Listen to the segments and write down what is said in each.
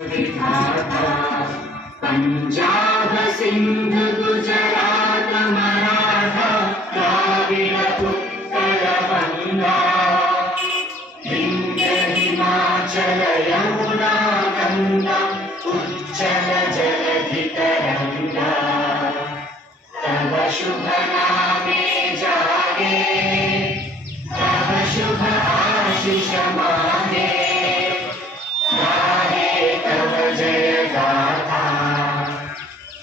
विधाता पंजाब सिंध गुजरात मराठा द्राविड उत्कल बंगा विंध्य हिमाचल यमुना गंगा उच्चल जलधि तरंगा तव शुभ नामे जागे तव शुभ आशीष मांगे जय गाथा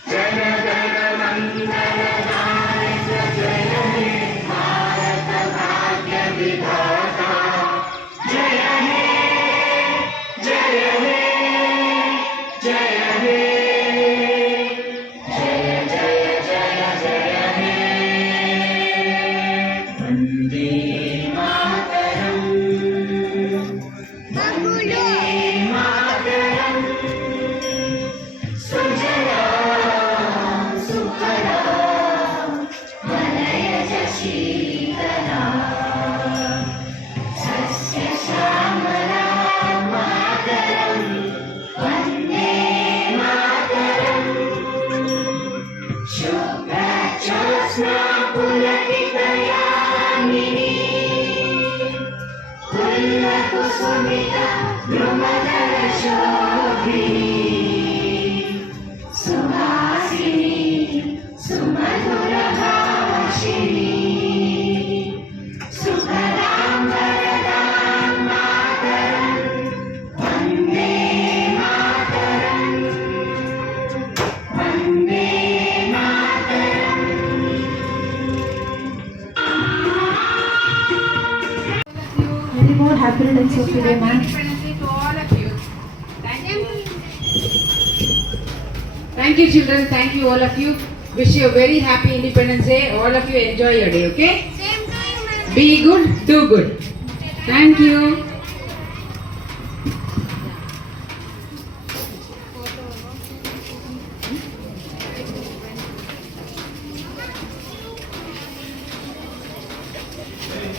जय जय मंगल दायक जय हे भारत भाग्य विधाता जय हे जय हे जय हे जय जय जय जय हे वंदे मातरम वंदे मातरम सुहासिनी सुमधुर भाषिणी सुखदां वरदां मातरं वन्दे मातरं वन्दे मातरं Many more happy returns of the day, ma'am. Thank you, children. Thank you, all of you. Wish you a very happy Independence Day. All of you enjoy your day, okay? Same time, ma'am. Be good, do good. Thank you.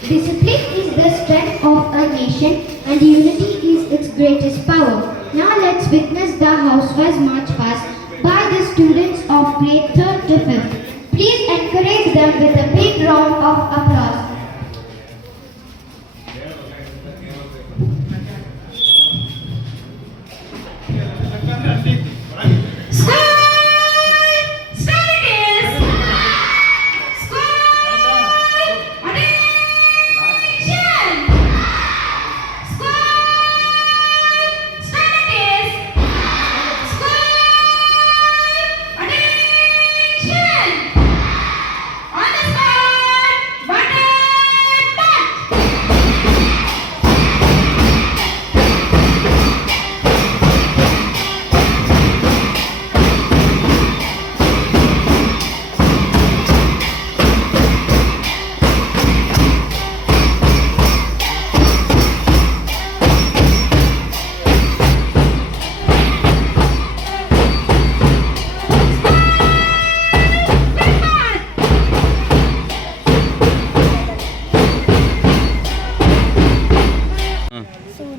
Discipline is the strength of a nation and unity is its greatest power. Now let's witness the Housewise March Past by the students of grade 3rd to 5th. Please encourage them with a big round of applause.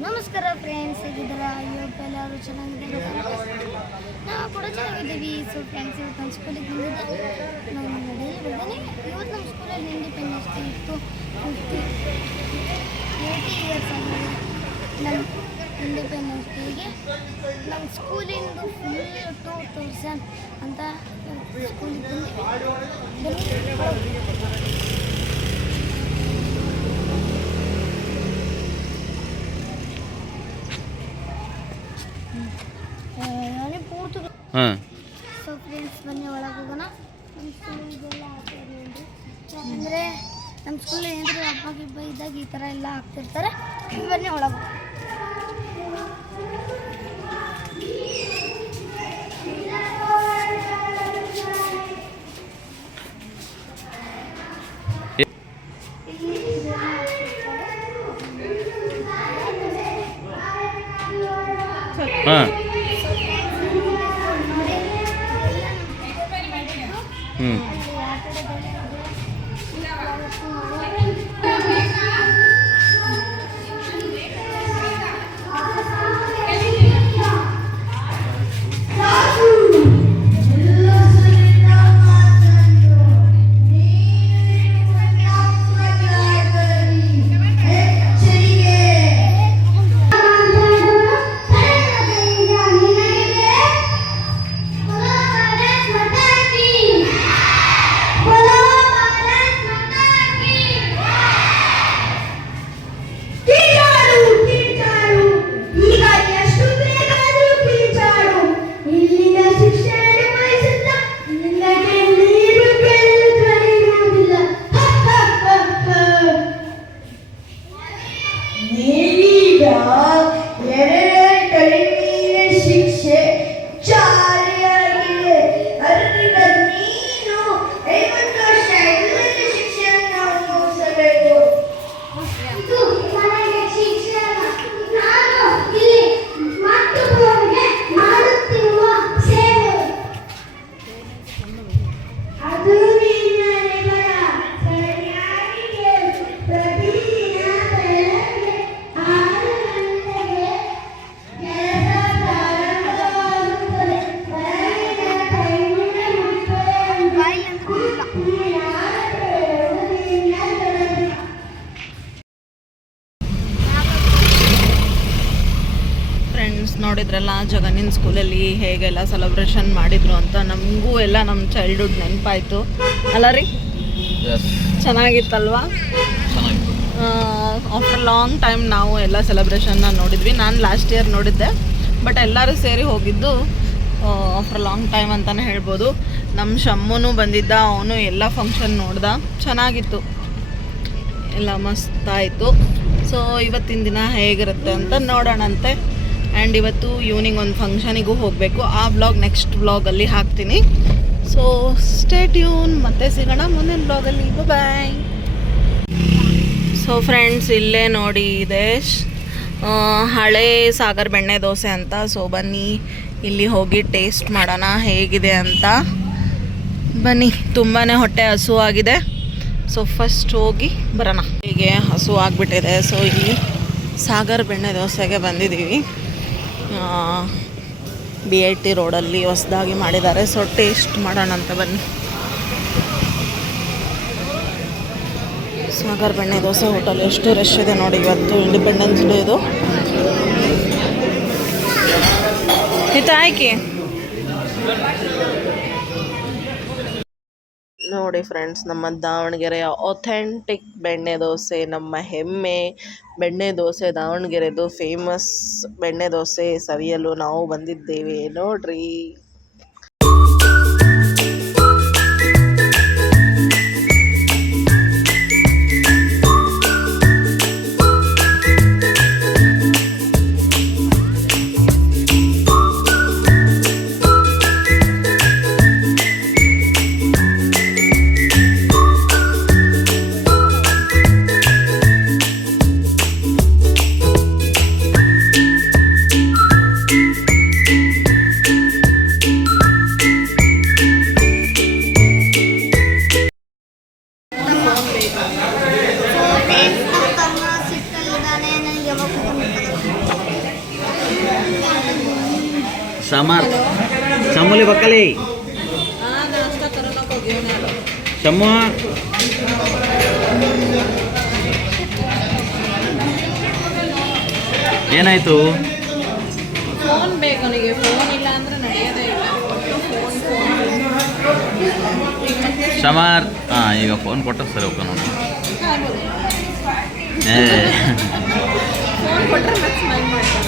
ನಮಸ್ಕಾರ friends, ಹೇಗಿದ್ದೀರಾ? ಇವತ್ತು ಎಲ್ಲರೂ ಚೆನ್ನಾಗಿದ್ದಾರೆ. ನಾವು ಕೂಡ ಚೆನ್ನಾಗಿದ್ದೀವಿ. So friends, ಇವತ್ತು ನಮ್ಮ ಸ್ಕೂಲಿಗೆ ಬಂದಿದ್ದೆ. ನಾವು ಡೈಲಿ ಬರ್ತೀನಿ. ಇವತ್ತು ನಮ್ಮ ಸ್ಕೂಲಲ್ಲಿ ಇಂಡಿಪೆಂಡೆನ್ಸ್ ಡೇ ಇತ್ತು. 80 ಇಯರ್ಸ್ ಆಗಿದೆ ನಮ್ಮ ಇಂಡಿಪೆಂಡೆನ್ಸ್ ಡೇಗೆ. ನಮ್ಮ ಸ್ಕೂಲಿಂದು ಫುಲ್ 2000 ಅಂತ ಸ್ಕೂಲಿಗೆ ಸೊ ಫ್ರೆಂಡ್ಸ್, ಬನ್ನಿ ಒಳಗೆ ಹೋಗೋಣ. ನಮ್ಮ ಸ್ಕೂಲ್ ಇದೆಲ್ಲ ಹಾಕ್ತಾರೆ ನೋಡ್ರಿ. ಯಾಕಂದರೆ ನಮ್ಮ ಸ್ಕೂಲಲ್ಲಿ ಏನಾದರೂ ಹಬ್ಬ ಗಿಬ್ಬ ಇದ್ದಾಗ ಈ ಥರ ಎಲ್ಲ ಹಾಕ್ತಿರ್ತಾರೆ. ಬನ್ನಿ ಒಳಗೆ. ಜಗನ್ನಿನ ಸ್ಕೂಲಲ್ಲಿ ಹೇಗೆಲ್ಲ ಸೆಲೆಬ್ರೇಷನ್ ಮಾಡಿದರು ಅಂತ. ನಮಗೂ ಎಲ್ಲ ನಮ್ಮ ಚೈಲ್ಡ್ಹುಡ್ ನೆನಪಾಯಿತು ಅಲ್ಲ ರೀ? ಚೆನ್ನಾಗಿತ್ತಲ್ವಾ? ಆಫ್ಟರ್ ಲಾಂಗ್ ಟೈಮ್ ನಾವು ಎಲ್ಲ ಸೆಲೆಬ್ರೇಷನ್ನ ನೋಡಿದ್ವಿ. ನಾನು ಲಾಸ್ಟ್ ಇಯರ್ ನೋಡಿದ್ದೆ, ಬಟ್ ಎಲ್ಲರೂ ಸೇರಿ ಹೋಗಿದ್ದು ಆಫ್ಟರ್ ಲಾಂಗ್ ಟೈಮ್ ಅಂತಲೇ ಹೇಳ್ಬೋದು. ನಮ್ಮ ಶಮ್ಮನೂ ಬಂದಿದ್ದ, ಅವನು ಎಲ್ಲ ಫಂಕ್ಷನ್ ನೋಡ್ದ, ಚೆನ್ನಾಗಿತ್ತು, ಎಲ್ಲ ಮಸ್ತಾಯಿತು. ಸೊ ಇವತ್ತಿನ ದಿನ ಹೇಗಿರುತ್ತೆ ಅಂತ ನೋಡೋಣಂತೆ. ಆ್ಯಂಡ್ ಇವತ್ತು ಈವ್ನಿಂಗ್ ಒಂದು ಫಂಕ್ಷನಿಗೂ ಹೋಗಬೇಕು. ಆ ವ್ಲಾಗ್ ನೆಕ್ಸ್ಟ್ ವ್ಲಾಗಲ್ಲಿ ಹಾಕ್ತೀನಿ. ಸೊ ಸ್ಟೇ ಟ್ಯೂನ್, ಮತ್ತೆ ಸಿಗೋಣ ಮುಂದಿನ ವ್ಲಾಗಲ್ಲಿ. ಬಾಯ್. ಸೊ ಫ್ರೆಂಡ್ಸ್, ಇಲ್ಲೇ ನೋಡಿ ಇದೆ ಹಳೆ ಸಾಗರ್ ಬೆಣ್ಣೆ ದೋಸೆ ಅಂತ. ಸೊ ಬನ್ನಿ ಇಲ್ಲಿ ಹೋಗಿ ಟೇಸ್ಟ್ ಮಾಡೋಣ ಹೇಗಿದೆ ಅಂತ. ಬನ್ನಿ, ತುಂಬಾ ಹೊಟ್ಟೆ ಹಸುವಾಗಿದೆ. ಸೊ ಫಸ್ಟ್ ಹೋಗಿ ಬರೋಣ. ಹೀಗೆ ಹಸು ಆಗಿಬಿಟ್ಟಿದೆ. ಸೊ ಇಲ್ಲಿ ಸಾಗರ್ ಬೆಣ್ಣೆ ದೋಸೆಗೆ ಬಂದಿದ್ದೀವಿ. BIT ರೋಡಲ್ಲಿ ಹೊಸದಾಗಿ ಮಾಡಿದ್ದಾರೆ. ಸೊ ಟೇಸ್ಟ್ ಮಾಡೋಣ ಅಂತ ಬನ್ನಿ. ಸಾಗರ್ ಬೆಣ್ಣೆ ದೋಸೆ ಹೋಟೆಲ್ ಎಷ್ಟು ರಶ್ ಇದೆ ನೋಡಿ. ಇವತ್ತು ಇಂಡಿಪೆಂಡೆನ್ಸ್ ಡೇ ಇದು. ಆಯ್ಕೆ ನೋಡಿ ಫ್ರೆಂಡ್ಸ್, ನಮ್ಮ ದಾವಣಗೆರೆಯ ಅಥೆಂಟಿಕ್ ಬೆಣ್ಣೆ ದೋಸೆ, ನಮ್ಮ ಹೆಮ್ಮೆ ಬೆಣ್ಣೆ ದೋಸೆ, ದಾವಣಗೆರೆದು ಫೇಮಸ್ ಬೆಣ್ಣೆ ದೋಸೆ ಸವಿಯಲು ನಾವು ಬಂದಿದ್ದೇವೆ ನೋಡ್ರಿ. समर चमुली बकली चम्मू ಏನಾಯ್ತು? ಫೋನ್ ಬೇಕು ನನಗೆ. ಫೋನ್ ಇಲ್ಲ ಅಂದ್ರೆ ನಡೆಯೋದೇ ಇಲ್ಲ. ಶಮಾರ್ ಈಗ ಫೋನ್ ಕೊಟ್ಟರೆ ಸರಿ ಹೋಗ ನೋಡಿ. ಫೋನ್ ಕೊಟ್ಟರೆ ಮತ್ತೆ ಸ್ಮೈಲ್ ಮಾಡ್ತಾರೆ.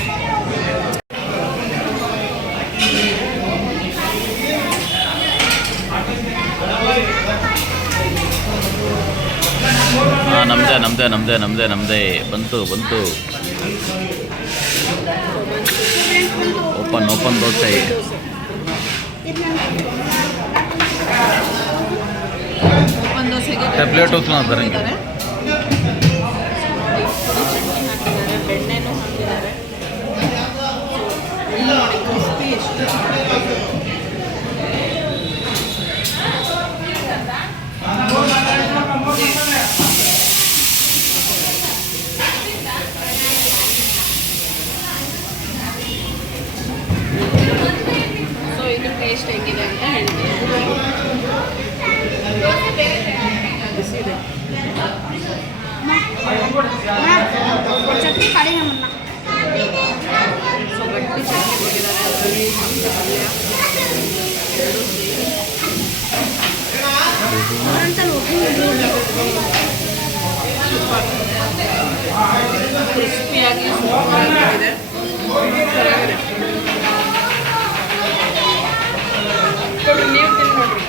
ನಮ್ದೇ ಬಂತು ಓಪನ್ ದೋಸೆ. ಓಪನ್ ದೋಸೆಗೆ ಪ್ಲೇಟ್ ಹೋಗ್ತಾರೆ. ಬೆಣ್ಣೆನೂ ಹಾಕಿದ್ದಾರೆ. ಇಲ್ಲಿ ನೋಡಿ ಕ್ರಿಸ್ಪಿ ಎಷ್ಟು. ಸೊ ಇದು ಟೇಸ್ಟ್ ಹೆಂಗಿದೆ ಅಂತ ಹೇಳ್ತೀನಿ. ಬಿಸಿದೆ. ಚಟ್ನಿ ಕಡಿಮೆ ಮನ್ನ ಸೊ ಗಟ್ಟಿ ಚಟ್ನಿ ಕೊಟ್ಟಿದ್ದಾರೆ. ಅದರಲ್ಲಿ ಪಲ್ಯ ಎರಡೂ ಸೇರಿ ಕ್ರಿಸ್ಪಿಯಾಗಿ ಸೂಪರಾಗಿದೆ. ಚೆನ್ನಾಗಿದೆ. ನೋಡ್ರಿ, ನೀವು ತಿಂದು ನೋಡ್ರಿ.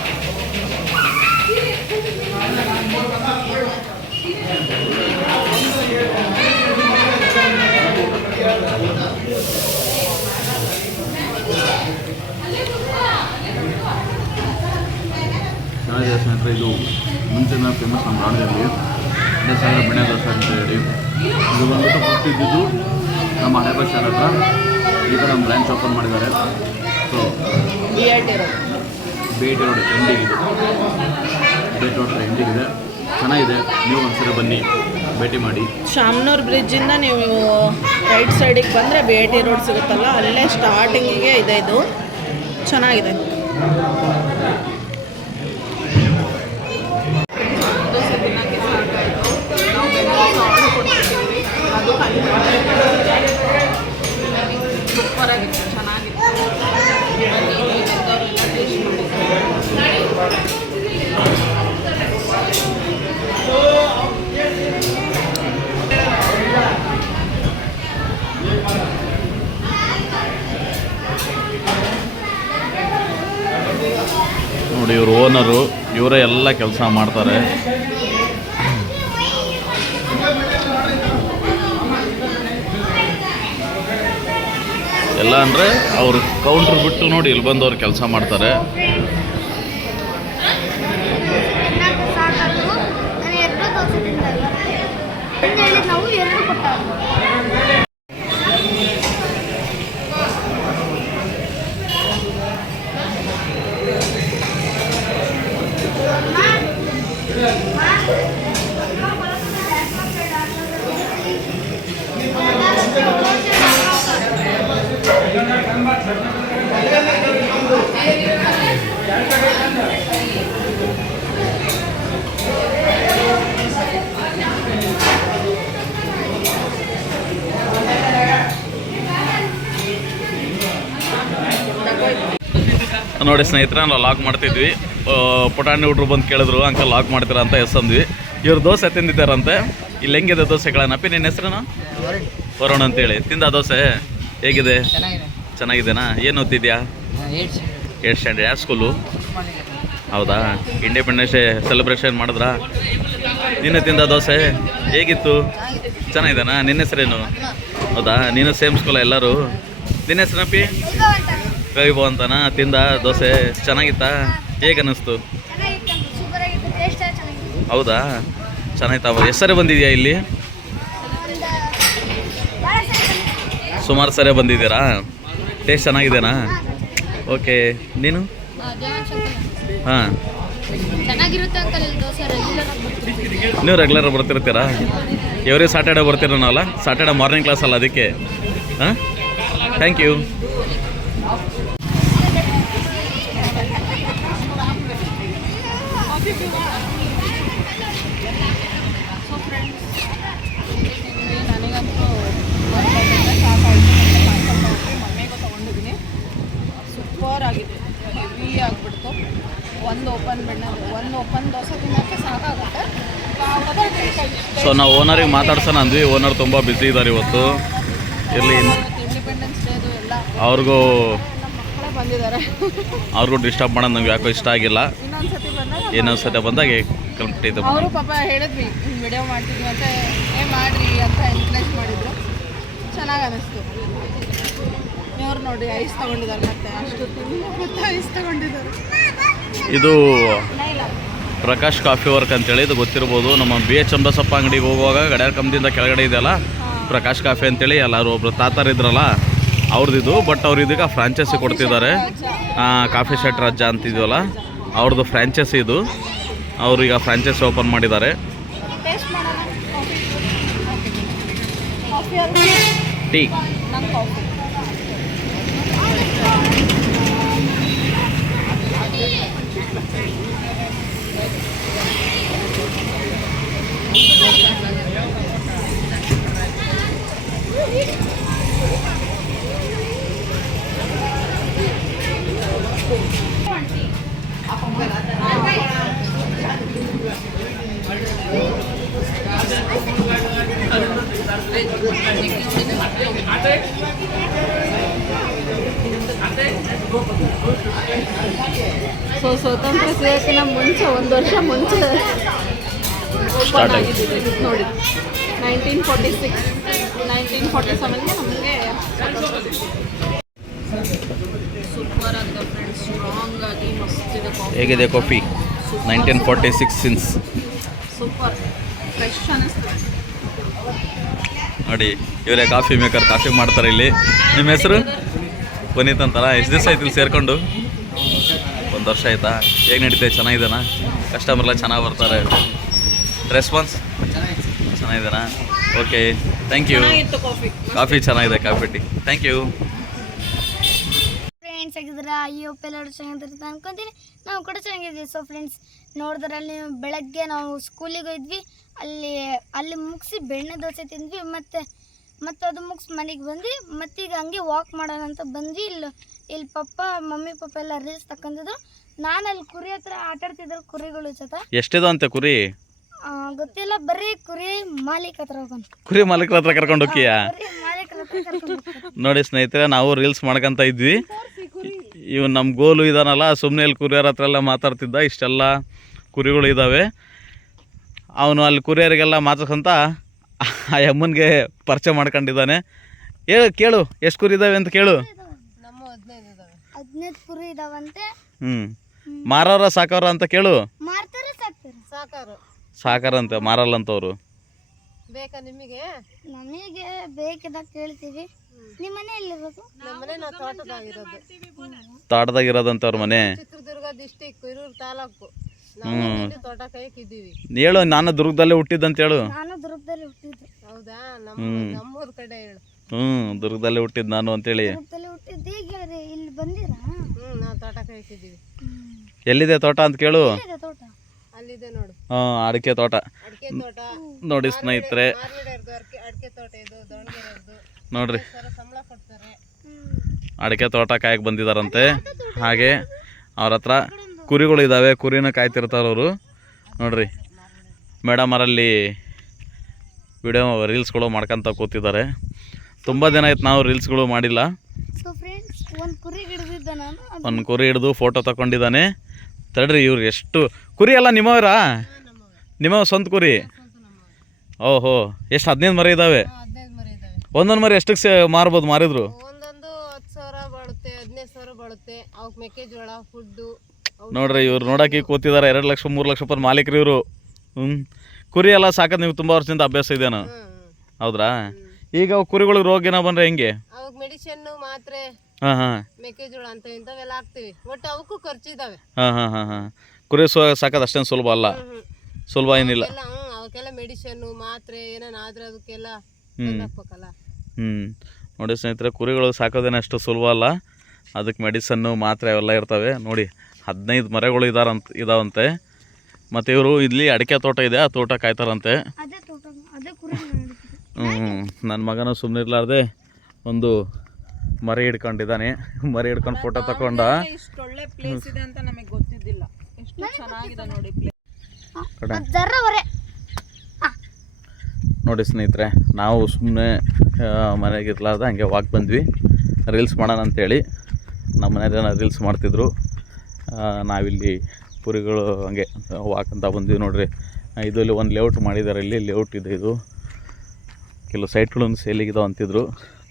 ಚೆನ್ನಾಗಿದೆ ಸ್ನೇಹಿತರೆ. ಇದು ಮುಂಚೆನ ಫೇಮಸ್ ನಮ್ಮ ದಾವಣಗೆರೆಯಲ್ಲಿ ಸಾಗರ್ ಬೆಣ್ಣೆ ದೋಸೆ ಅಂತ ಹೇಳಿ. ಇದು ಬಂದ್ಬಿಟ್ಟು ಫಸ್ಟ್ ಇದ್ದಿದ್ದು ನಮ್ಮ ಹಳೆ ಬಸ್ ಸ್ಟ್ಯಾಂಡ್ ಹತ್ರ. ಈಗ ನಮ್ಮ ಬ್ರಾಂಚ್ ಓಪನ್ ಮಾಡಿದ್ದಾರೆ. ಸೊ BIT ರೋಡ್ ಎಂಡಿಗಿದೆ. BIT ರೋಡ್ ಎಂಡಿಗಿದೆ. ಚೆನ್ನಾಗಿದೆ. ನೀವು ಒಂದ್ಸರಿ ಬನ್ನಿ, ಭೇಟಿ ಮಾಡಿ. ಶಾಮನೂರು ಬ್ರಿಡ್ಜಿಂದ ನೀವು ರೈಟ್ ಸೈಡಿಗೆ ಬಂದರೆ BIT ರೋಡ್ ಸಿಗುತ್ತಲ್ಲ, ಅಲ್ಲೇ ಸ್ಟಾರ್ಟಿಂಗಿಗೆ ಇದೆ. ಇದು ಚೆನ್ನಾಗಿದೆ. ದೋಸೆ ತಿನ್ನೋಕ್ಕೆ ಸಾಕಾಯಿತು. ನಾವು ಆರ್ಡರ್ ಕೊಡ್ತಿದ್ದೀವಿ. ಅದು ಸೂಪರಾಗಿತ್ತು, ಚೆನ್ನಾಗಿ ನೋಡಿ ಇವರು ಓನರು, ಇವರೇ ಎಲ್ಲ ಕೆಲಸ ಮಾಡ್ತಾರೆ. ಎಲ್ಲ ಅಂದರೆ ಅವರು ಕೌಂಟ್ರ್ ಬಿಟ್ಟು ನೋಡಿ ಇಲ್ಲಿ ಬಂದು ಅವ್ರು ಕೆಲಸ ಮಾಡ್ತಾರೆ. ನಾವು ಎರಡು ಕೊಟ್ಟ ನೋಡಿ ಸ್ನೇಹಿತರೆ, ನಾವು ಲಾಕ್ ಮಾಡ್ತಿದ್ವಿ. ಪುಟಾಣಿ ಹುಡ್ರು ಬಂದು ಕೇಳಿದ್ರು, ಅಂಕಲ್ ಲಾಕ್ ಮಾಡ್ತೀರಾ ಅಂತ ಎಸ್ ಅಂದ್ವಿ. ಇವ್ರು ದೋಸೆ ತಿಂದಿದ್ದಾರಂತೆ. ಇಲ್ಲಿ ಹೆಂಗಿದೆ ದೋಸೆಗಳನ್ನಪ್ಪಿ? ನಿನ್ನ ಹೆಸರೇನು? ವರುಣ್ ಅಂತೇಳಿ. ತಿಂದ ದೋಸೆ ಹೇಗಿದೆ? ಚೆನ್ನಾಗಿದೆನಾ? ಏನು ಓದ್ತಿದ್ಯಾ? 8th standard. ಯಾವ ಸ್ಕೂಲು? ಹೌದಾ? ಇಂಡಿಪೆಂಡೆನ್ಸ್ ಡೇ ಸೆಲೆಬ್ರೇಷನ್ ಮಾಡಿದ್ರಾ? ನಿನ್ನೆ ತಿಂದ ದೋಸೆ ಹೇಗಿತ್ತು? ಚೆನ್ನಾಗಿದೆನಾ? ನಿನ್ನ ಹೆಸರೇನು? ಹೌದಾ? ನೀನು ಸೇಮ್ ಸ್ಕೂಲ ಎಲ್ಲರೂ? ನಿನ್ನ ಹೆಸರಪ್ಪಿ? ವೈಭವ್ ಅಂತನಾ? ತಿಂದ ದೋಸೆ ಚೆನ್ನಾಗಿತ್ತಾ? ಹೇಗೆ ಅನ್ನಿಸ್ತು? ಹೌದಾ? ಚೆನ್ನಾಯ್ತಾ? ಎಷ್ಟು ಬಂದಿದೆಯಾ ಇಲ್ಲಿ? ಸುಮಾರು ಸರಿ ಬಂದಿದ್ದೀರಾ? ಟೇಸ್ಟ್ ಚೆನ್ನಾಗಿದೆನಾ? ಓಕೆ. ನೀನು? ಹಾಂ. ನೀವು ರೆಗ್ಯುಲರ್ ಬರ್ತಿರ್ತೀರಾ? ಎವ್ರಿ ಸಾಟರ್ಡೆ ಬರ್ತೀರ ನಾವಲ್ಲ? ಸಾಟರ್ಡೆ ಮಾರ್ನಿಂಗ್ ಕ್ಲಾಸ್ ಅಲ್ಲ, ಅದಕ್ಕೆ. ಹಾಂ, ಥ್ಯಾಂಕ್ ಯು. ನನಗಂತೂ ಮಮ್ಮಿಗೂ ತೊಗೊಂಡಿದ್ದೀನಿ. ಸೂಪರ್ ಆಗಿದೆ, ಹೆವಿ ಆಗಿಬಿಡ್ತು. ಒಂದು ಓಪನ್ ದೋಸೆ ತಿನ್ನೋಕ್ಕೆ ಸಾಕಾಗುತ್ತೆ. ಸೊ ನಾವು ಓನರಿಗೆ ಮಾತಾಡ್ಸೋಣ ಅಂದ್ವಿ. ಓನರ್ ತುಂಬ ಬ್ಯುಸಿ ಇದ್ದಾರೆ ಇವತ್ತು. ಇರಲಿ, ಇಂಡಿಪೆಂಡೆನ್ಸ್ ಡೇದು ಎಲ್ಲ ಅವ್ರಿಗೂ ನಮ್ಮ ಮಕ್ಕಳೇ ಬಂದಿದ್ದಾರೆ. ಅವ್ರಿಗೂ ಡಿಸ್ಟರ್ಬ್ ಮಾಡೋದು ನಮ್ಗೆ ಯಾಕೋ ಇಷ್ಟ ಆಗಿಲ್ಲ. ಇನ್ನೊಂದ್ಸತಿ ಬಂದಾಗ ಕಂಪ್ಲೀಟ್. ಅವರು ಪಾಪ ಹೇಳಿದ್ವಿ ವಿಡಿಯೋ ಮಾಡ್ತಿದ್ವಿ ಅಂತ, ಮಾಡಿರಿ ಅಂತ ಎನ್ಕರೇಜ್ ಮಾಡಿದ್ರು. ಚೆನ್ನಾಗಿ ಅನ್ನಿಸ್ತು. ಇವ್ರು ನೋಡಿ ಐಸ್ ತಗೊಂಡಿದ್ದಾರೆ, ಮತ್ತೆ ಅಷ್ಟು ತುಂಬ ಐಸ್ ತಗೊಂಡಿದ್ದಾರೆ. ಇದು ಪ್ರಕಾಶ್ ಕಾಫಿ ವರ್ಕ್ ಅಂತೇಳಿ, ಇದು ಗೊತ್ತಿರ್ಬೋದು. ನಮ್ಮ BH ಚಂಬಸಪ್ಪ ಅಂಗಡಿಗೆ ಹೋಗುವಾಗ ಗಡಿಯಾರ ಕಂಬದಿಂದ ಕೆಳಗಡೆ ಇದೆಯಲ್ಲ ಪ್ರಕಾಶ್ ಕಾಫಿ ಅಂತೇಳಿ, ಎಲ್ಲರೂ ಒಬ್ರು ತಾತರಿದ್ರಲ್ಲ ಅವ್ರದ್ದಿದು. ಬಟ್ ಅವ್ರು ಇದಕ್ಕೆ ಫ್ರಾಂಚೈಸಿ ಕೊಡ್ತಿದ್ದಾರೆ. ಕಾಫಿ ಶೆಟ್ ರಾಜ ಅಂತಿದ್ವಲ್ಲ, ಅವ್ರದ್ದು ಫ್ರಾಂಚೈಸಿ ಇದು. ಅವರು ಈಗ ಫ್ರಾಂಚೈಸಿ ಓಪನ್ ಮಾಡಿದ್ದಾರೆ. ಟೀ. ಸೊ ಸ್ವತಂತ್ರ ಸಿಗೋಕ್ಕಿಂತ ಮುಂಚೆ 1 ವರ್ಷ ಮುಂಚೆ ಓಪನ್ ಆಗಿದ್ದಿದೆ ನೋಡಿ. 1946, 1947ಗೆ ನಮಗೆ ಸೂಪರ್ ಅಂತ ಫ್ರೆಂಡ್ಸ್. ಸ್ಟ್ರಾಂಗ್ ಆಗಿ ಮಸ್ತ್ ಇದೆ ಕಾಫಿ. ಹೇಗಿದೆ ಕಾಫಿ? 1946 ಸಿನ್ಸ್. ಸೂಪರ್ ಫ್ರೆಶ್ ಅನ್ನಿಸ್ತದೆ ನೋಡಿ. ಇವರೇ ಕಾಫಿ ಮೇಕರ್, ಕಾಫಿ ಮಾಡ್ತಾರೆ ಇಲ್ಲಿ. ನಿಮ್ಮ ಹೆಸರು? ಪುನೀತ್ ಅಂತಾರ? ಎಷ್ಟು ದಿವಸ ಆಯ್ತು ಇಲ್ಲಿ ಸೇರಿಕೊಂಡು? 1 ವರ್ಷ ಆಯ್ತಾ? ಹೇಗೆ ನಡೀತೆ? ಚೆನ್ನಾಗಿದೆನಾ? ಕಸ್ಟಮರ್ಲ್ಲ ಚೆನ್ನಾಗಿ ಬರ್ತಾರೆ? ರೆಸ್ಪಾನ್ಸ್ ಚೆನ್ನಾಗಿದೆನಾ? Okay, thank you. ಕಾಫಿ ಚೆನ್ನಾಗಿದೆ, coffee tea. Thank you. Friends ಆಗಿದ್ರೆ ಅಯ್ಯಪ್ಪ ಎಲ್ಲರೂ ಚೆನ್ನಾಗಿರುತ್ತೆ ಅನ್ಕೊತೀನಿ. ನಾವು ಕೂಡ ಚೆನ್ನಾಗಿದ್ವಿ. ಸೊ ಫ್ರೆಂಡ್ಸ್ ನೋಡಿದ್ರಲ್ಲಿ ಬೆಳಗ್ಗೆ ನಾವು ಸ್ಕೂಲಿಗೆ ಹೋದ್ವಿ. ಅಲ್ಲಿ ಮುಗಿಸಿ ಬೆಣ್ಣೆ ದೋಸೆ ತಿಂದ್ವಿ. ಮತ್ತು ಮತ್ತು ಅದು ಮುಗಿಸ್ ಮನೆಗೆ ಬಂದು ಮತ್ತೀಗ ಹಂಗೆ ವಾಕ್ ಮಾಡೋಣ ಅಂತ ಬಂದ್ವಿ. ಇಲ್ಲಿ ಪಪ್ಪ ಮಮ್ಮಿ ಪಪ್ಪ ಎಲ್ಲ ರೀಲ್ಸ್ ತಕೊಂಡಿದ್ರು. ನಾನು ಅಲ್ಲಿ ಕುರಿ ಹತ್ರ ಆಟಾಡ್ತಿದ್ರು ಕುರಿಗಳು ಜೊತೆ. ಎಷ್ಟಿದೆ ಅಂತೆ ಕುರಿ? ಗೊತ್ತಿಲ್ಲ, ಬರೀ ಕುರಿ ಮಾಲೀಕ ಹತ್ರ ಹೋಗೋಣ. ಕುರಿ ಮಾಲೀಕರ ಹತ್ರ ಕರ್ಕೊಂಡು ಹೋಗ್ತೀಯಾ? ಕುರಿ ಮಾಲೀಕರ ಹತ್ರ ಕರ್ಕೊಂಡು ಹೋಗ್ತಾರೆ. ನೋಡಿ ಸ್ನೇಹಿತರೆ, ನಾವು ರೀಲ್ಸ್ ಮಾಡ್ಕೊಂತ ಇದ್ವಿ. ಇವನು ನಮ್ಮ ಗೋಲು ಇದಾನಲ್ಲ, ಸುಮ್ಮನೆ ಇಲ್ಲಿ ಕುರಿಯರ ಹತ್ರ ಎಲ್ಲ ಮಾತಾಡ್ತಿದ್ದ. ಇಷ್ಟೆಲ್ಲ ಕುರಿಗಳು ಇದ್ದಾವೆ. ಅವನು ಅಲ್ಲಿ ಕುರಿಯರಿಗೆಲ್ಲ ಮಾತಾಡ್ಸಂತ ಆ ಅಮ್ಮನಿಗೆ ಪರಿಚಯ ಮಾಡ್ಕೊಂಡಿದ್ದಾನೆ. ಕೇಳು ಎಷ್ಟು ಕುರಿ ಇದ್ದಾವೆ ಅಂತ ಕೇಳು. 15 ಕುರಿ ಇದಾವಂತೆ. ಮಾರೋರ ಸಾಕೋರ ಅಂತ ಕೇಳು. ಮಾರ್ತಾರೆ ಸಾಕ್ತಾರೆ. ಸಾಕಾರಂತೆ, ಮಾರಲ್ಲಂತವ್ರು. ಬೇಕಾ ನಿಮಗೆ? ನಮಗೆ ಬೇಕಿದಾಗ ಕೇಳ್ತೀವಿ. ನಿಮ್ಮ ಮನೆ ಎಲ್ಲಿರೋದು? ನಮ್ಮ ಮನೆ ನಾವು ತೋಟದಾಗಿರೋದು. ತೋಟದಾಗಿರೋದಂತ ಅವ್ರ ಮನೆ. ಚಿತ್ರದುರ್ಗ ಡಿಸ್ಟಿಕ್, ಹಿರೂರು ತಾಲೂಕು. ತೋಟ ಕಾಯಕ್ಕಿದ್ದೀವಿ. ಹೇಳು, ನಾನು ದುರ್ಗದಲ್ಲೇ ಹುಟ್ಟಿದ್ದಂತ ಹೇಳು. ನಾನು ದುರ್ಗದಲ್ಲಿ ಹುಟ್ಟಿದ್ದು. ಹೌದಾ? ನಮ್ಮೂರ ಕಡೆ ಹೇಳು. ದುರ್ಗದಲ್ಲೇ ಹುಟ್ಟಿದ್ ನಾನು ಅಂತೇಳಿ. ದುರ್ಗದಲ್ಲಿ ಹುಟ್ಟಿದ್ದು. ಈಗ ಇಲ್ಲಿ ಬಂದಿರಾ? ನಾವು ತೋಟ ಕಾಯಕ್ಕಿದ್ದೀವಿ. ಎಲ್ಲಿದೆ ತೋಟ ಅಂತ ಕೇಳು. ಎಲ್ಲಿದೆ ತೋಟ? ಅಲ್ಲಿದೆ ನೋಡು. ಅಡಿಕೆ ತೋಟ. ಅಡಿಕೆ ತೋಟ ನೋಡಿ ಸ್ನೇಹಿತರೆ, ಅಡಿಕೆ ತೋಟ ಇದು ದಾವಣಗೆರೆದು. ನೋಡ್ರಿ ಸಂಬಳ ಕೊಡ್ತಾರೆ. ಅಡಿಕೆ ತೋಟ ಕಾಯಕ್ಕೆ ಬಂದಿದಾರಂತೆ. ಹಾಗೆ ಅವ್ರ ಹತ್ರ ಕುರಿಗಳು ಇದ್ದಾವೆ. ಕುರಿನ ಕಾಯ್ತಿರ್ತಾರೆ ಅವರು. ನೋಡ್ರಿ ಮೇಡಮ್ ಅವರಲ್ಲಿ ವಿಡಿಯೋ ರೀಲ್ಸ್ಗಳು ಮಾಡ್ಕೊತ ಕೂತಿದ್ದಾರೆ. ತುಂಬ ದಿನ ಆಯ್ತು ನಾವು ರೀಲ್ಸ್ಗಳು ಮಾಡಿಲ್ಲ. ಸೊ ಫ್ರೆಂಡ್ಸ್, ಒಂದು ಕುರಿ ಹಿಡಿದಿದ್ದೆ ನಾನು. ಒಂದು ಕುರಿ ಹಿಡಿದು ಫೋಟೋ ತಗೊಂಡಿದ್ದಾನೆ. ತಡ್ರಿ, ಇವ್ರು ಎಷ್ಟು ಕುರಿ ಅಲ್ಲ ನಿಮ್ಮವರಾ? ನಿಮ್ಮವ ಸ್ವಂತ ಕುರಿ? ಓಹೋ, ಎಷ್ಟು? 15 ಮರಿ ಇದ್ದಾವೆ. 15 ಮರಿ ಇದಾವೆ. ಒಂದೊಂದು ಮರಿ ಎಷ್ಟಕ್ಕೆ ಮಾರ್ಬೋದು? ಮಾರಿದ್ರು ಒಂದೊಂದು 10,000 ಬಾಳುತ್ತೆ, 15,000 ಬಾಳುತ್ತೆ. ಅವಕ್ಕೆ ಮೆಕ್ಕೆಜೋಳ, ಫುಡ್ಡು. ನೋಡ್ರಿ, ಇವ್ರು ನೋಡೋಕೆ ಕೂತಿದ್ದಾರೆ. 2 ಲಕ್ಷ 3 ಲಕ್ಷ ರೂಪಾಯಿ ಮಾಲೀಕರು ಇವರು. ಕುರಿ ಎಲ್ಲ ಸಾಕೋದು ನೀವು ತುಂಬ ವರ್ಷದಿಂದ ಅಭ್ಯಾಸ ಇದೆಯಾ? ಹೌದ್ರಾ? ಈಗ ಕುರಿಗಳಿಗೆ ರೋಗ ಏನೋ ಬಂದ್ರೆ ಹೆಂಗೆ? ಅವಾಗ ಮೆಡಿಸಿನ್, ಮಾತ್ರೆ, ಮೆಕ್ಕೆಜೋಳ ಅಂತ ಇಂಥವೆಲ್ಲ ಹಾಕ್ತಿವಿ. ಒಟ್ಟು ಅವಕ್ಕೂ ಖರ್ಚಿದಾವೆ. ಕುರಿ ಸಾಕೋದು ಅಷ್ಟೇನು ಸುಲಭ ಅಲ್ಲ. ಸುಲಭ ಏನಿಲ್ಲ. ಅವಕ್ಕೆಲ್ಲ ಮೆಡಿಸಿನ್, ಮಾತ್ರೆ ಏನಾದ್ರೆ ಅದಕ್ಕೆಲ್ಲ ಹಾಕ್ಬೇಕಲ್ಲ. ನೋಡಿ ಸ್ನೇಹಿತರೆ, ಕುರಿಗಳು ಸಾಕೋದೇನು ಅಷ್ಟು ಸುಲಭ ಅಲ್ಲ. ಅದಕ್ಕೆ ಮೆಡಿಸನ್ನು, ಮಾತ್ರೆ ಅವೆಲ್ಲ ಇರ್ತವೆ. ನೋಡಿ 15 ಮರಗಳು ಇದಾವಂತೆ. ಮತ್ತು ಇವರು ಇಲ್ಲಿ ಅಡಿಕೆ ತೋಟ ಇದೆ, ಆ ತೋಟ ಕಾಯ್ತಾರಂತೆ. ನನ್ನ ಮಗನೂ ಸುಮ್ಮನೆ ಇರಲಾರ್ದೆ ಒಂದು ಮರಿ ಹಿಡ್ಕೊಂಡಿದ್ದಾನೆ. ಮರಿ ಹಿಡ್ಕೊಂಡು ಫೋಟೋ ತಗೊಂಡ. ಇಷ್ಟೊಳ್ಳೆ ಪ್ಲೇಸ್ ಇದೆ ಅಂತ ನಮಗೆ ಗೊತ್ತಿದ್ದಿಲ್ಲ. ಎಷ್ಟು ಚೆನ್ನಾಗಿದೆ ನೋಡಿ ಪ್ಲೇಸ್. ನೋಡಿ ಸ್ನೇಹಿತರೆ, ನಾವು ಸುಮ್ಮನೆ ಮನೆಗೆ ಇರಲಾರ್ದೆ ಹಂಗೆ ವಾಕ್ ಬಂದ್ವಿ. ರೀಲ್ಸ್ ಮಾಡೋಣ ಅಂತೇಳಿ. ನಮ್ಮ ಮನೆಯಲ್ಲ ರೀಲ್ಸ್ ಮಾಡ್ತಿದ್ರು. ನಾವಿಲ್ಲಿ ಕುರಿಗಳು ಹಂಗೆ ವಾಕ್ ಅಂತ ಬಂದ್ವಿ. ನೋಡ್ರಿ, ಇಲ್ಲಿ ಒಂದು ಲೇಔಟ್ ಮಾಡಿದ್ದಾರೆ. ಇಲ್ಲಿ ಲೇಔಟ್ ಇದೆ. ಇದು ಕೆಲವು ಸೈಟ್ಗಳನ್ನು ಸೇಲಿಗಿದಾವೆ ಅಂತಿದ್ರು.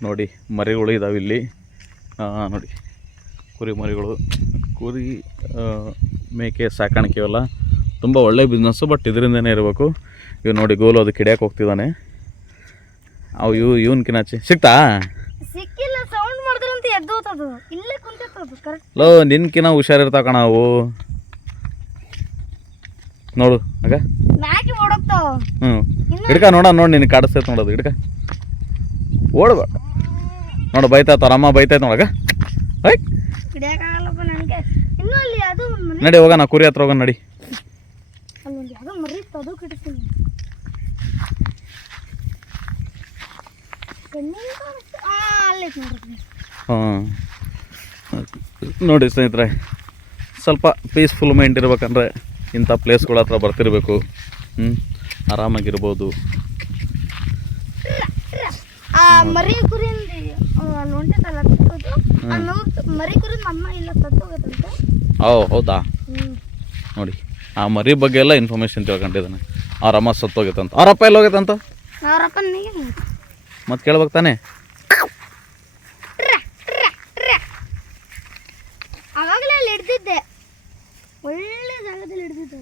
ನೋಡಿ, ಮರಿಗಳು ಇದಾವೆ ಇಲ್ಲಿ. ನೋಡಿ, ಕುರಿ ಮರಿಗಳು. ಕುರಿ ಮೇಕೆ ಸಾಕಾಣಿಕೆ ಅಲ್ಲ, ತುಂಬ ಒಳ್ಳೆ ಬಿಸ್ನೆಸ್ಸು. ಬಟ್ ಇದರಿಂದನೇ ಇರಬೇಕು. ಇವ್ ನೋಡಿ, ಗೋಲು ಅದಕ್ಕೆ ಹಿಡಿಯಕ್ಕೆ ಹೋಗ್ತಿದ್ದಾನೆ. ಅವು ಇವನ್ ಕಿನಾಚಿ ಸಿಕ್ತಾ? ಸಿಕ್ಕಿಲ್ಲ, ಸೌಂಡ್ ಮಾಡಿದ್ರಂತ ಎದ್ದೋತದು. ಇಲ್ಲೇ ಕುಂತಿರ್ತದು ಕರೆಕ್ಟ್. ಲೋ, ನಿನ್ಕಿನ ಹುಷಾರಿರ್ತಾವ ಕಣ ಅವು. ನೋಡು ಆಗ ಮ್ಯಾಕಿ ಓಡೋಗ್ತಾವ. ಹಿಡ್ಕ ನೋಡ. ನೋಡಿ, ನಿನಗೆ ಕಾಡಿಸ್ತೈತೆ ನೋಡೋದು. ಹಿಡ್ಕ ಓಡ್ಬೇಡ. ನೋಡು, ಬೈತಾಯ್ತು ಅವ್ರ ಅಮ್ಮ. ಬೈತಾಯ್ತು ನೋಡಾಗ. ಹಿಡಿಯಕ್ಕಾಗಲ್ಲಪ್ಪ ನನಗೆ. ಇನ್ನೂ ಅಲ್ಲಿ ಅದು ನಡಿ ಹೋಗೋಣ, ಕುರಿ ಹತ್ರ ಹೋಗೋಣ ನಡಿ. ಅಲ್ಲೊಂದು ಯಾವುದೋ ಮರಿತ್ತು, ಅದು ಕಿಡ್ತೀನಿ. ನೋಡಿ ಸ್ನೇಹಿತರೆ, ಸ್ವಲ್ಪ ಪೀಸ್ಫುಲ್ ಮೈಂಡ್ ಇರ್ಬೇಕಂದ್ರೆ ಇಂಥ ಪ್ಲೇಸ್ಗಳ ಹತ್ರ ಬರ್ತಿರ್ಬೇಕು. ಆರಾಮಾಗಿರ್ಬೋದು. ಮರಿ ಕುರಿ ಅಲ್ಲಿ ಹೊಂಟಿದ್ದಲ್ಲ ಮರಿ ಕುರಿ ನಮ್ಮ ಇಲ್ಲ ತತ್ತೋಗತ್ತಂತೆ. ಹೌದಾ? ನೋಡಿ, ಆ ಮರಿ ಬಗ್ಗೆ ಎಲ್ಲ ಇನ್ಫಾರ್ಮೇಶನ್ ತಿಳ್ಕೊಂಡಿದ್ದಾನೆ. ಅವ್ರ ಅಮ್ಮ ಸತ್ತೋಗೈತಂತ. ಅವ್ರಪ್ಪ ಎಲ್ಲ ಹೋಗೈತಂತ. ಅವರಪ್ಪ ಮತ್ತೆ ಕೇಳ್ಬೇಕು ತಾನೆ. ಅವಾಗಲೇ ಅಲ್ಲಿ ಹಿಡ್ದಿದ್ದೆ. ಒಳ್ಳೆ ಜಾಗದಲ್ಲಿ ಹಿಡ್ದಿದ್ದೆ.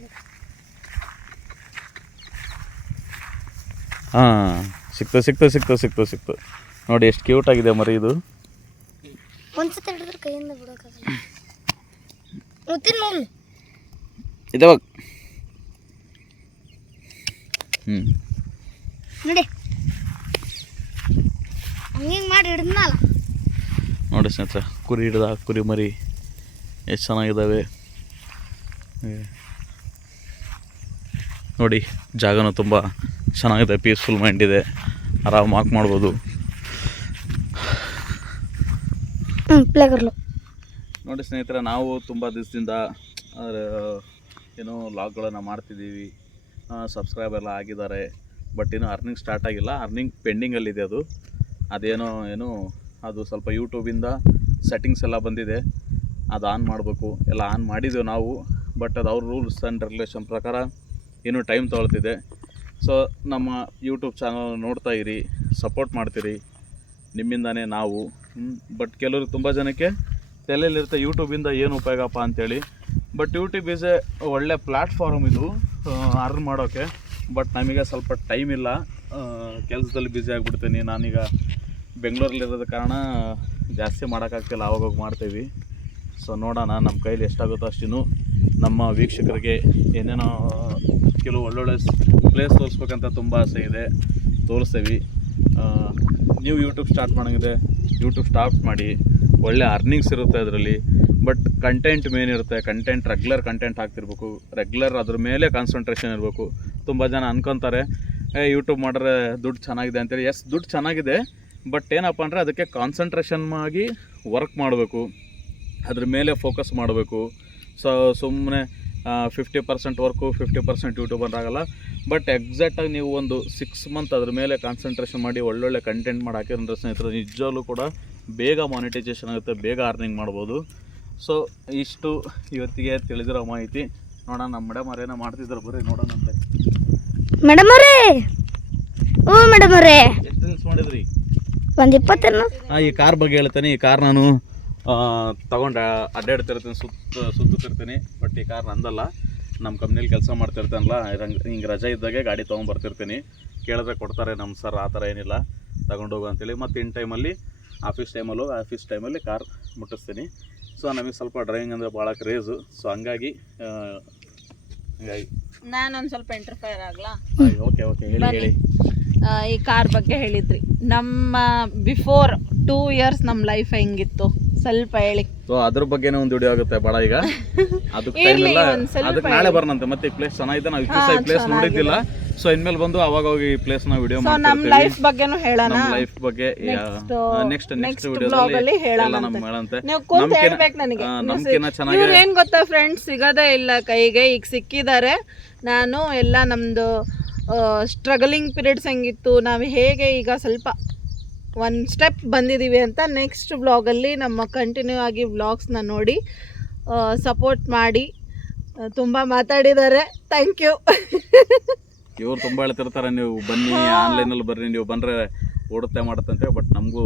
ಸಿಕ್ತು. ನೋಡಿ, ಎಷ್ಟು ಕ್ಯೂಟ್ ಆಗಿದೆ ಮರಿ ಇದು. ಒಂದ್ಸತಿ ಹಿಡಿದ್ರೆ ಕೈಯಿಂದ ಬಿಡೋಕ್ಕಾಗಲ್ಲ. ಮುತ್ತಿನ ನೂಲು ಇದಾವಾಗ ನೋಡಿ, ಹಂಗೆ ಮಾಡಿ ಹಿಡಿದ್ನಲ್ಲ. ನೋಡಿ ಸ್ನೇಹಿತರೆ, ಕುರಿ ಹಿಡ್ದ ಕುರಿ ಮರಿ ಎಷ್ಟು ಚೆನ್ನಾಗಿದ್ದಾವೆ ನೋಡಿ. ಜಾಗನೂ ತುಂಬ ಚೆನ್ನಾಗಿದೆ. ಪೀಸ್ಫುಲ್ ಮೈಂಡ್ ಇದೆ. ಆರಾಮ್ ವಾಕ್ ಮಾಡ್ಬೋದು. ಪ್ಲೇ ಕರ್ಲು. ನೋಡಿ ಸ್ನೇಹಿತರೆ, ನಾವು ತುಂಬ ದಿವಸದಿಂದ ಏನೋ ಲಾಗ್ಗಳನ್ನು ಮಾಡ್ತಿದ್ದೀವಿ, ಸಬ್ಸ್ಕ್ರೈಬ್ ಎಲ್ಲ ಆಗಿದ್ದಾರೆ, ಬಟ್ ಇನ್ನೂ ಅರ್ನಿಂಗ್ ಸ್ಟಾರ್ಟ್ ಆಗಿಲ್ಲ. ಅರ್ನಿಂಗ್ ಪೆಂಡಿಂಗಲ್ಲಿದೆ. ಅದೇನೋ ಅದು ಸ್ವಲ್ಪ ಯೂಟ್ಯೂಬಿಂದ ಸೆಟ್ಟಿಂಗ್ಸ್ ಎಲ್ಲ ಬಂದಿದೆ, ಅದು ಆನ್ ಮಾಡಬೇಕು. ಎಲ್ಲ ಆನ್ ಮಾಡಿದ್ದೆವು ನಾವು, ಬಟ್ ಅದು ಅವ್ರ ರೂಲ್ಸ್ ಆ್ಯಂಡ್ ರೆಗ್ಯುಲೇಷನ್ ಪ್ರಕಾರ ಇನ್ನೂ ಟೈಮ್ ತೊಗೊಳ್ತಿದೆ. ಸೊ ನಮ್ಮ ಯೂಟ್ಯೂಬ್ ಚಾನಲ್ ನೋಡ್ತಾ ಇರಿ, ಸಪೋರ್ಟ್ ಮಾಡ್ತೀರಿ, ನಿಮ್ಮಿಂದನೇ ನಾವು. ಬಟ್ ಕೆಲವರು ತುಂಬ ಜನಕ್ಕೆ ತಲೆಯಲ್ಲಿರುತ್ತೆ ಯೂಟ್ಯೂಬಿಂದ ಏನು ಉಪಯೋಗಪ್ಪ ಅಂಥೇಳಿ. ಬಟ್ ಯೂಟ್ಯೂಬ್ ಈಸ್ ಎ ಒಳ್ಳೆ ಪ್ಲ್ಯಾಟ್ಫಾರ್ಮ್ ಇದು ಅರ್ನ್ ಮಾಡೋಕ್ಕೆ. ಬಟ್ ನಮಗೆ ಸ್ವಲ್ಪ ಟೈಮ್ ಇಲ್ಲ, ಕೆಲಸದಲ್ಲಿ ಬ್ಯುಸಿ ಆಗಿಬಿಡ್ತೀನಿ. ನಾನೀಗ ಬೆಂಗಳೂರಲ್ಲಿರೋದ ಕಾರಣ ಜಾಸ್ತಿ ಮಾಡೋಕ್ಕಾಗ್ತಿಲ್ಲ, ಆವಾಗ ಮಾಡ್ತೀವಿ. ಸೊ ನೋಡೋಣ, ನಮ್ಮ ಕೈಲಿ ಎಷ್ಟಾಗುತ್ತೋ ಅಷ್ಟು ನಮ್ಮ ವೀಕ್ಷಕರಿಗೆ ಏನೇನೋ ಕೆಲವು ಒಳ್ಳೊಳ್ಳೆ ಪ್ಲೇಸ್ ತೋರಿಸ್ಬೇಕಂತ ತುಂಬ ಆಸೆ ಇದೆ, ತೋರಿಸ್ತೀವಿ. ನೀವು ಯೂಟ್ಯೂಬ್ ಸ್ಟಾರ್ಟ್ ಮಾಡೋಂಗಿದೆ, ಯೂಟ್ಯೂಬ್ ಸ್ಟಾರ್ಟ್ ಮಾಡಿ. ಒಳ್ಳೆ ಅರ್ನಿಂಗ್ಸ್ ಇರುತ್ತೆ ಅದರಲ್ಲಿ. ಬಟ್ ಕಂಟೆಂಟ್ ಮೇನ್ ಇರುತ್ತೆ. ರೆಗ್ಯುಲರ್ ಕಂಟೆಂಟ್ ಹಾಕ್ತಿರ್ಬೇಕು, ರೆಗ್ಯುಲರ್ ಅದ್ರ ಮೇಲೆ ಕಾನ್ಸಂಟ್ರೇಷನ್ ಇರಬೇಕು. ತುಂಬ ಜನ ಅನ್ಕೊತಾರೆ ಯೂಟ್ಯೂಬ್ ಮಾಡಿದ್ರೆ ದುಡ್ಡು ಚೆನ್ನಾಗಿದೆ ಅಂತೇಳಿ. ಎಸ್, ದುಡ್ಡು ಚೆನ್ನಾಗಿದೆ, ಬಟ್ ಏನಪ್ಪ ಅಂದರೆ ಅದಕ್ಕೆ ಕಾನ್ಸಂಟ್ರೇಷನ್ ಆಗಿ ವರ್ಕ್ ಮಾಡಬೇಕು, ಅದ್ರ ಮೇಲೆ ಫೋಕಸ್ ಮಾಡಬೇಕು. ಸೊ ಸುಮ್ಮನೆ 50% ವರ್ಕು 50% ಯೂಟ್ಯೂಬ್ ಅಂತಾಗಲ್ಲ. ಬಟ್ ಎಕ್ಸಾಕ್ಟಾಗಿ ನೀವು ಒಂದು 6 ಮಂತ್ ಅದ್ರ ಮೇಲೆ ಕಾನ್ಸಂಟ್ರೇಷನ್ ಮಾಡಿ ಒಳ್ಳೊಳ್ಳೆ ಕಂಟೆಂಟ್ ಮಾಡಿ ಹಾಕಿದ್ರೆ ಸ್ನೇಹಿತರೆ ನಿಜವಾಗ್ಲೂ ಕೂಡ ಬೇಗ ಮಾನಿಟೈಸೇಷನ್ ಆಗುತ್ತೆ, ಬೇಗ ಅರ್ನಿಂಗ್ ಮಾಡ್ಬೋದು. ಸೊ ಇಷ್ಟು ಇವತ್ತಿಗೆ ತಿಳಿದಿರೋ ಮಾಹಿತಿ. ನೋಡೋಣ, ನಮ್ಮ ಮೇಡಮ್ ಅವ್ರು ಏನೋ ಮಾಡ್ತಿದ್ರು, ಬರ್ರಿ ನೋಡೋಣಂತೆ. ಮೇಡಮ್ ಅವರೇ, ಓ ಮೇಡಮ್ ಅವರೇ, ಎಷ್ಟು ರೀಲ್ಸ್ ಮಾಡಿದ್ರಿ? ಒಂದು 20. ಈ ಕಾರ್ ಬಗ್ಗೆ ಹೇಳ್ತೇನೆ. ಈ ಕಾರ್ ನಾನು ತೊಗೊಂಡು ಅಡ್ಡಾಡ್ತಿರ್ತೀನಿ, ಸುತ್ತುತ್ತಿರ್ತೀನಿ. ಬಟ್ ಈ ಕಾರ್ ನಂದಲ್ಲ, ನಮ್ಮ ಕಂಪ್ನಿಲಿ ಕೆಲಸ ಮಾಡ್ತಿರ್ತಾನಲ್ಲ, ಹಿಂಗೆ ರಜೆ ಇದ್ದಾಗೆ ಗಾಡಿ ತೊಗೊಂಬರ್ತಿರ್ತೀನಿ. ಕೇಳಿದ್ರೆ ಕೊಡ್ತಾರೆ ನಮ್ಮ ಸರ್, ಆ ಥರ ಏನಿಲ್ಲ, ತಗೊಂಡೋಗು ಅಂತೇಳಿ. ಮತ್ತು ಇನ್ ಟೈಮಲ್ಲಿ ಆಫೀಸ್ ಟೈಮಲ್ಲಿ ಕಾರ್ ಮುಟ್ಟಿಸ್ತೀನಿ. ಸೊ ನಮಗೆ ಸ್ವಲ್ಪ ಡ್ರೈವಿಂಗ್ ಅಂದರೆ ಭಾಳ ಕ್ರೇಜು. ಸೊ ಹಂಗಾಗಿ ನಾನೊಂದು ಸ್ವಲ್ಪ ಇಂಟರ್ಫೈರ್ ಆಗಲಾ? ಓಕೆ ಹೇಳಿ. ಈ ಕಾರ್ ಬಗ್ಗೆ ಹೇಳಿದ್ರಿ. ನಮ್ಮ ಬಿಫೋರ್ 2 years ನಮ್ಮ ಲೈಫ್ ಹೆಂಗಿತ್ತು ಸ್ವಲ್ಪ ಹೇಳಿ. ಸೊ ಅದ್ರ ಬಗ್ಗೆನೇ ಒಂದು ವಿಡಿಯೋ ಆಗುತ್ತೆ ಭಾಳ. ಈಗ ಅದಕ್ಕೆ ಟೈಮ್ ಇಲ್ಲ, ಅದಕ್ಕೆ ನಾಳೆ ಬರೋಣಂತೆ. ಮತ್ತೆ ಈ ಪ್ಲೇಸ್ ಚೆನ್ನಾಗಿದೆ, ನಾವು ಈ ಪ್ಲೇಸ್ ನೋಡಿದ್ದಿಲ್ಲ. ಸೊ ಇನ್ಮೇಲೆ ಬಂದು ಅವಾಗ ಹೋಗಿ ಈ ಪ್ಲೇಸ್ ನ ವಿಡಿಯೋ ಮಾಡ್ತೀವಿ. ನಮ್ಮ ಲೈಫ್ ಬಗ್ಗೆನೂ ಹೇಳೋಣ, ನಮ್ಮ ಲೈಫ್ ಬಗ್ಗೆ ನೆಕ್ಸ್ಟ್ ವಿಡಿಯೋದಲ್ಲಿ ಹೇಳೋಣ. ನೀವು ಕೂತು ಹೇಳ್ಬೇಕು ನನಗೆ. ನಮ್ಕಿನ್ನ ಚೆನ್ನಾಗಿ ಇವ್ರು ಏನ್ ಗೊತ್ತಾ ಫ್ರೆಂಡ್ಸ್, ಸಿಗೋದೇ ಇಲ್ಲ ಕೈಗೆ. ಈಗ ಸಿಕ್ಕಿದ್ದಾರೆ. ನಾನು ಎಲ್ಲ ನಮ್ದು ಸ್ಟ್ರಗಲಿಂಗ್ ಪೀರಿಯಡ್ಸ್ ಹೆಂಗಿತ್ತು, ನಾವು ಹೇಗೆ ಈಗ ಸ್ವಲ್ಪ ಒಂದು ಸ್ಟೆಪ್ ಬಂದಿದ್ದೀವಿ ಅಂತ ನೆಕ್ಸ್ಟ್ ವ್ಲಾಗಲ್ಲಿ ನಮ್ಮ ಕಂಟಿನ್ಯೂ ಆಗಿ ವ್ಲಾಗ್ಸ್ನ ನೋಡಿ ಸಪೋರ್ಟ್ ಮಾಡಿ. ತುಂಬ ಮಾತಾಡಿದ್ದಾರೆ, ಥ್ಯಾಂಕ್ ಯು. ಇವ್ರು ತುಂಬ ಹೇಳ್ತಿರ್ತಾರೆ, ನೀವು ಬನ್ನಿ ಆನ್ಲೈನಲ್ಲಿ ಬರ್ರಿ, ನೀವು ಬಂದರೆ ಓಡುತ್ತೆ ಮಾಡುತ್ತಂತೆ. ಬಟ್ ನಮಗೂ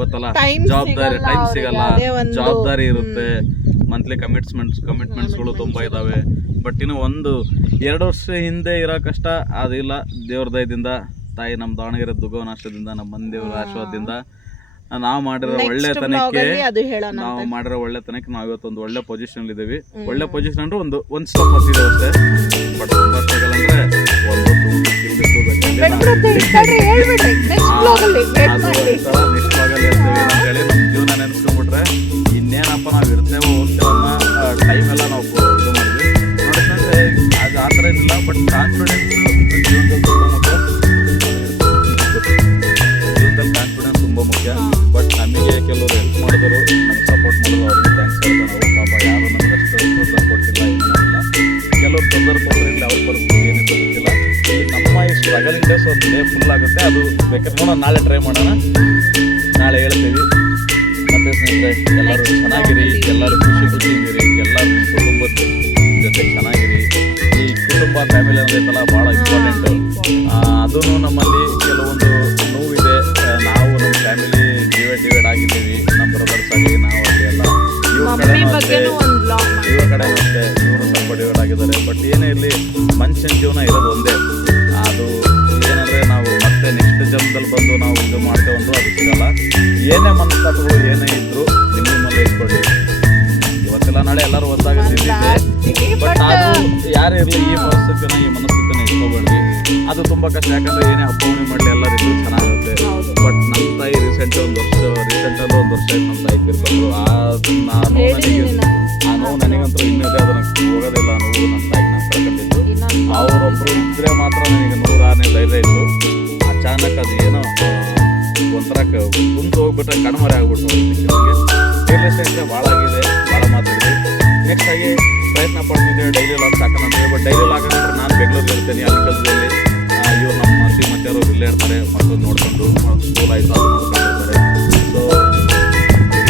ಗೊತ್ತಲ್ಲ, ಜವಾಬ್ದಾರಿ, ಟೈಮ್ ಸಿಗಲ್ಲ, ಜವಾಬ್ದಾರಿ ಇರುತ್ತೆ, ಮಂತ್ಲಿ ಕಮಿಟ್ಮೆಂಟ್ಸ್ಗಳು ತುಂಬ ಇದ್ದಾವೆ. ಬಟ್ ಇನ್ನು 1-2 ವರ್ಷ ಹಿಂದೆ ಇರೋ ಕಷ್ಟ ಅದಿಲ್ಲ. ದೇವ್ರ ದಯದಿಂದ, ತಾಯಿ ನಮ್ಮ ದಾವಣಗೆರೆ ದುಗ್ಗವನಾಷ್ಟದಿಂದ, ನಮ್ಮ ಮಂದಿಯವರ ಆಶೀರ್ವಾದದಿಂದ ನಾವು ಮಾಡಿರೋ ಒಳ್ಳೆತನಕ್ಕೆ ನಾವು ಇವತ್ತೊಂದು ಒಳ್ಳೆ ಪೊಸಿಷನ್ ಇದ್ದೀವಿ. ಒಳ್ಳೆ ಪೊಸಿಷನ್ ಅಂದ್ರೆ ಒಂದು ಸ್ಟೆಪ್ ಹತ್ತಿದೆ ಅಷ್ಟೇ. ಬಟ್ ತುಂಬ ಸ್ಟ್ರಗಲ್ ಅಂದ್ರೆ ನೆಕ್ಸ್ಟ್ ಬ್ಲಾಗಲ್ಲಿ ಅಂತೇಳಿ ನಮ್ಮ ಜೀವನ ನೆನೆಸ್ಕೊಂಡ್ಬಿಟ್ರೆ ಇನ್ನೇನಪ್ಪ ನಾವು ಇರ್ತೇವೋ ಹೋಗ್ತೇವೋ ಅನ್ನೋ ಟೈಮ್ ಎಲ್ಲ ನಾವು ಇದು ಮಾಡಿದ್ವಿ. ನೋಡಿದ್ರೆ ಅದು ಆ ಥರ ಏನಿಲ್ಲ. ಬಟ್ ಕಾನ್ಫಿಡೆನ್ಸ್ ಜೀವನದಲ್ಲಿ ತುಂಬ ಮುಖ್ಯ. ಬಟ್ ನಮಗೆ ಕೆಲವರು ಹೆಲ್ಪ್ ಮಾಡಿದ್ರು, ನಮ್ಗೆ ಸಪೋರ್ಟ್ ಮಾಡಿದ್ರು, ಅವ್ರಿಗೆ ಥ್ಯಾಂಕ್ಸ್ ಹೇಳ್ತಾರೆ ನಾವು. ಪಾಪ ಯಾರು ನಮ್ಗೆ ಅಷ್ಟು ತೊಂದರೆ ಕೊಟ್ಟಿಲ್ಲ, ಏನೂ ಮಾಡಿಲ್ಲ. ಕೆಲವರು ತೊಂದರೆ ಕೊಟ್ಟರಿಲ್ಲ, ಅವ್ರ ಪರಿಸ್ಥಿತಿ ಏನಿದೆ ಗೊತ್ತಿಲ್ಲ. ನಮ್ಮ ಈ ಸ್ಟ್ರಗಲಿಂಗ್ ಡೇಸ್ ಒಂದು ಡೇ ಫುಲ್ ಆಗುತ್ತೆ. ಅದು ಬೇಕಾದ್ರೆ ನೋಡೋಣ, ನಾಳೆ ಟ್ರೈ ಮಾಡೋಣ, ನಾಳೆ ಹೇಳ್ತೀವಿ. ಮತ್ತು ಸ್ನೇಹಿತರೆ, ಎಲ್ಲರೂ ಚೆನ್ನಾಗಿರಿ, ಎಲ್ಲರೂ ಖುಷಿಗಿರಿ, ಎಲ್ಲರೂ ಕುಟುಂಬದ ಜೊತೆ ಚೆನ್ನಾಗಿರಿ. ಈ ಕುಟುಂಬ ಫ್ಯಾಮಿಲಿ ಅನ್ನೋದೈತಲ್ಲ ಭಾಳ ಇಂಪಾರ್ಟೆಂಟು. ಅದೂ ನಮ್ಮಲ್ಲಿ ಕೆಲವೊಂದು ನೋವಿದೆ. ನಾವು ನಮ್ಮ ಫ್ಯಾಮಿಲಿ ಡಿವೈಡ್ ಆಗಿದ್ದೀವಿ, ನಮ್ಮ ಬ್ರದರ್ಸ್ ಆಗಲಿ ನಾವಾಗಲಿ ಎಲ್ಲ. ಇವ್ರ ಕಡೆ ಮತ್ತೆ ಇವರು ಸ್ವಲ್ಪ ಡಿವೈಡ್ ಆಗಿದ್ದಾರೆ. ಬಟ್ ಏನೇ ಇರಲಿ, ಮನುಷ್ಯನ ಜೀವನ ಇರೋದು ಒಂದೇ. ಅದು ಏನಂದರೆ ನಾವು ಮತ್ತೆ ನೆಕ್ಸ್ಟ್ ಜನ್ಮದಲ್ಲಿ ಬಂದು ನಾವು ಇದು ಮಾಡ್ತೇವಂದ್ರೂ ಅದು ಸಿಗಲ್ಲ. ಏನೇ ಮನಸ್ತಾಪಗಳು ಏನೇ ಇದ್ದರೂ ನಿಮ್ಮಲ್ಲೇ ಇಟ್ಕೊಳ್ಳಿ. ಇವತ್ತೆಲ್ಲ ನಾಳೆ ಎಲ್ಲರೂ ಒಂದಾಗಿದ್ದಿದೆ. ಬಟ್ ಅದು ಯಾರೇ ಇರಲಿ, ಈ ಮನಸ್ಥಿತಿನ ಇಟ್ಕೋಬೇಡ್ರಿ. ಅದು ತುಂಬ ಕಷ್ಟ. ಯಾಕಂದರೆ ಏನೇ ಹಬ್ಬ ಹುಣ್ಣಿ ಮಾಡಲಿ ಎಲ್ಲರಿಗೂ ಚೆನ್ನಾಗುತ್ತೆ. ಬಟ್ ನಮ್ಮ ತಾಯಿ ರೀಸೆಂಟಲ್ಲಿ 1 ವರ್ಷ ಆಯ್ತು ನಮ್ಮ ತಾಯಿ ತೀರ್ಕೊಂಡ್ರು. ಆ ನೋವು ನನಗಂತೂ ಇನ್ನದೇ ಅದನ್ನು ಹೋಗೋದಿಲ್ಲ. ನೋವು ನಮ್ಮ ತಾಯಿಗೆ ನಾನು ಕಳ್ಕೊಂಡಿದ್ದು. ಅವರೊಬ್ಬರು ಇದ್ದರೆ ಮಾತ್ರ ನನಗೆ 100ನೇ ಧೈರ್ಯ ಇತ್ತು. ಅಚಾನಕ್ ಅದು ಏನೋ ಒಂಥರ ಕುಂತು ಹೋಗ್ಬಿಟ್ರೆ ಕಣ್ಮರೆ ಆಗ್ಬಿಟ್ಟು ನನಗೆ. ಇದರಲ್ಲೇ ಸ್ನೇಹಿತರೆ ಭಾಳ ಆಗಿದೆ, ಭಾಳ ಮಾತಾಡಿದ್ವಿ. ನೆಕ್ಸ್ಟ್ ಆಗಿ ಪ್ರಯತ್ನ ಪಡ್ತಿದ್ದೇವೆ ಡೈಲಿ ಲಾಗ್ಸ್ ಹಾಕೋಣ ಅಂತೇಳಿ. ಬಟ್ ಡೈಲಿ ಲಾಗ್ ಅಂದರೆ ನಾನು ಬೆಂಗಳೂರಿಗೆ ಇರ್ತೇನೆ, ಅಲ್ಲಿ ಕೆಲಸದಲ್ಲಿ ಇವ್ರು ನಮ್ಮ ಶ್ರೀಮತಿಯವರು ಇಲ್ಲೇ ಇರ್ತಾರೆ, ಮಕ್ಕಳು ನೋಡ್ಕೊಂಡು ಸ್ಕೂಲ್ ಆಯಿತು ಅದು ನೋಡ್ಕೊಂಡಿರ್ತಾರೆ. ಸೊ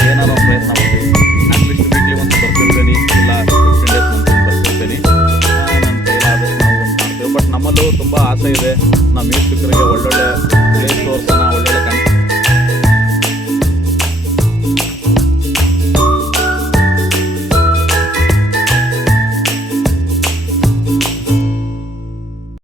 ಏನಾದ್ರು ಒಂದು ಪ್ರಯತ್ನ ಮಾಡ್ತೀವಿ. ಅಟ್ಲೀಸ್ಟ್ ವೀಕ್ಲಿ ಒಂದು ಬರ್ತಿರ್ತೇನೆ, ಇಲ್ಲ 15 ಡೇಸ್ ಮಂತ್ ಬರ್ತಿರ್ತೇನೆ. ನನ್ನ ಕೈಲಾದಷ್ಟು ನಾವು ಮಾಡ್ತೇವೆ. ಬಟ್ ನಮ್ಮಲ್ಲೂ ತುಂಬ ಆಸೆ ಇದೆ, ನಮ್ಮ ಯೂಟ್ಯೂಬರಿಗೆ ಒಳ್ಳೊಳ್ಳೆ